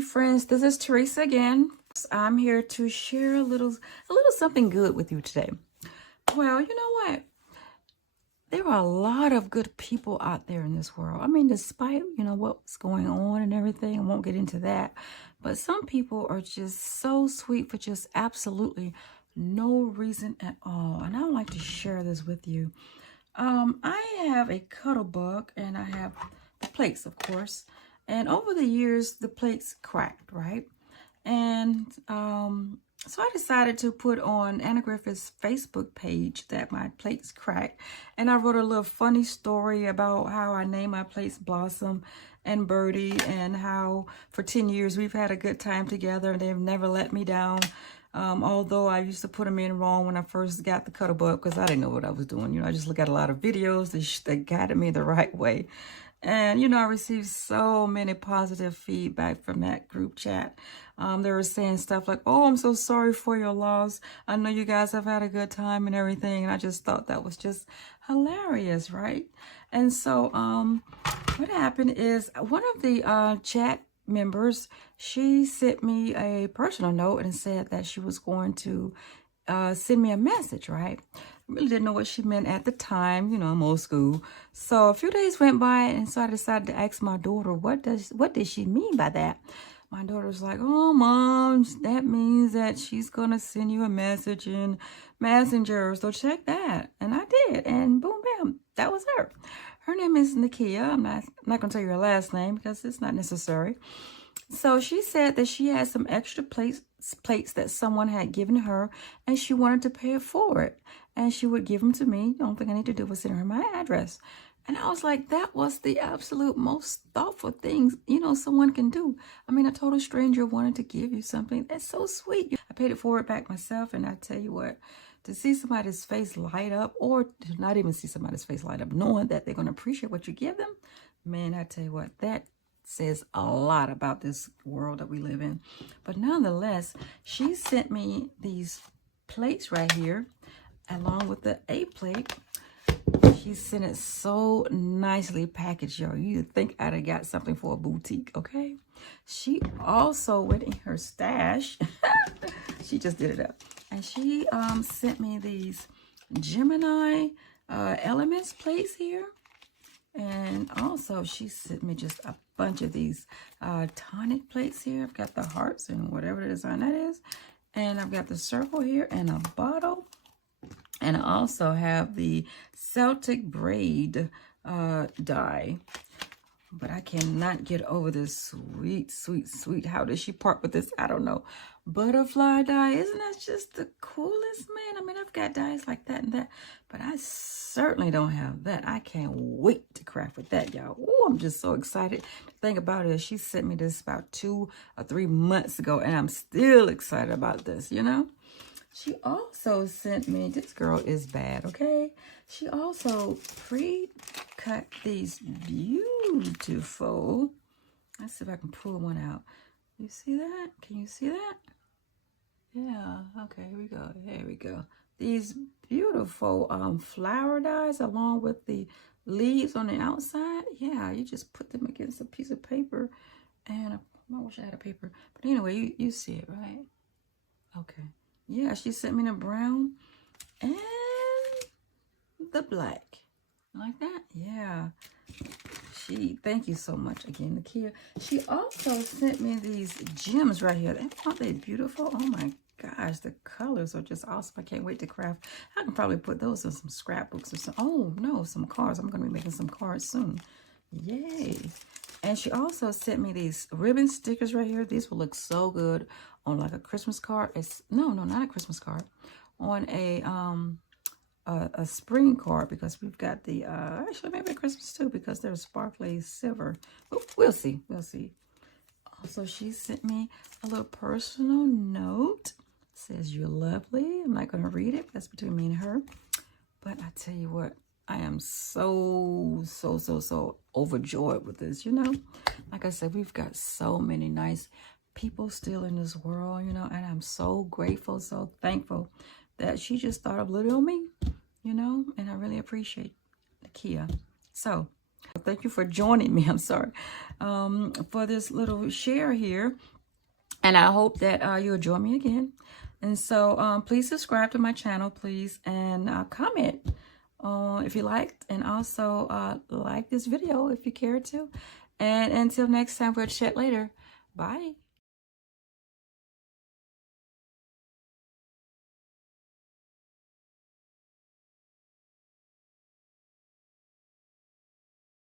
Hey friends, this is Teresa again. I'm here to share a little something good with you today. Well, you know what? There are a lot of good people out there in this world. I mean, despite, what's going on and everything, I won't get into that. But some people are just so sweet for just absolutely no reason at all. And I would like to share this with you. I have a Cuttlebug and I have the plates, of course. And over the years, the plates cracked, right? And so I decided to put on Anna Griffith's Facebook page that my plates cracked. And I wrote a little funny story about how I named my plates Blossom and Birdie, and how for 10 years we've had a good time together and they've never let me down. Although I used to put them in wrong when I first got the Cuttlebug because I didn't know what I was doing. I just look at a lot of videos that guided me the right way. And, I received so many positive feedback from that group chat. They were saying stuff like, oh, I'm so sorry for your loss. I know you guys have had a good time and everything. And I just thought that was just hilarious, right? And so what happened is one of the chat members, she sent me a personal note and said that she was going to send me a message, right? I really didn't know what she meant at the time. I'm old school. So a few days went by, and so I decided to ask my daughter, what did she mean by that? My daughter was like, oh, Mom, that means that she's going to send you a message in Messenger. So check that. And I did. And boom, bam, that was her. Her name is Nakia. I'm not going to tell you her last name because it's not necessary. So she said that she had some extra plates that someone had given her, and she wanted to pay it forward. And she would give them to me. The only thing I need to do was send her my address. And I was like, that was the absolute most thoughtful thing, someone can do. I mean, a total stranger wanted to give you something. That's so sweet. I paid it forward back myself, and I tell you what, to see somebody's face light up, or to not even see somebody's face light up, knowing that they're going to appreciate what you give them, man, I tell you what, that says a lot about this world that we live in. But nonetheless, she sent me these plates right here, along with the A plate. She sent it so nicely packaged, y'all. You'd think I'd have got something for a boutique, okay? She also went in her stash. She just did it up. And she sent me these Gemini Elements plates here. And also she sent me just a bunch of these tonic plates here. I've got the hearts and whatever the design that is. And I've got the circle here and a bottle. And I also have the Celtic braid die. But I cannot get over this sweet, sweet, sweet. How does she part with this? I don't know. Butterfly die. Isn't that just the coolest, man? I mean, I've got dies like that and that, but I certainly don't have that. I can't wait to craft with that, y'all. Oh, I'm just so excited. The thing about it is she sent me this about 2 or 3 months ago, and I'm still excited about this, She also sent me, this girl is bad, okay? She also pre-cut these beautiful, let's see if I can pull one out. You see that? Can you see that? Yeah, okay, here we go. Here we go. These beautiful flower dies along with the leaves on the outside. Yeah, you just put them against a piece of paper. And I wish I had a paper. But anyway, you see it, right? Okay. Yeah, she sent me the brown and the black. Like that? Yeah. Thank you so much again, Nakia. She also sent me these gems right here. Aren't they beautiful? Oh my gosh, the colors are just awesome. I can't wait to craft. I can probably put those in some scrapbooks or something. Oh no, some cards. I'm going to be making some cards soon. Yay. And she also sent me these ribbon stickers right here. These will look so good on like a Christmas card. No, not a Christmas card. On a spring card, because we've got the actually maybe a Christmas too, because they're sparkly silver. But we'll see. Also, she sent me a little personal note. It says, "You're lovely." I'm not going to read it. That's between me and her. But I tell you what, I am so overjoyed with this, Like I said, we've got so many nice people still in this world, and I'm so grateful, so thankful that she just thought of little me, and I really appreciate Nakia. So Thank you for joining me. I'm sorry for this little share here. And I hope that you'll join me again. And so please subscribe to my channel, please, and comment if you liked, and also like this video if you care to. And until next time, we'll chat later. Bye.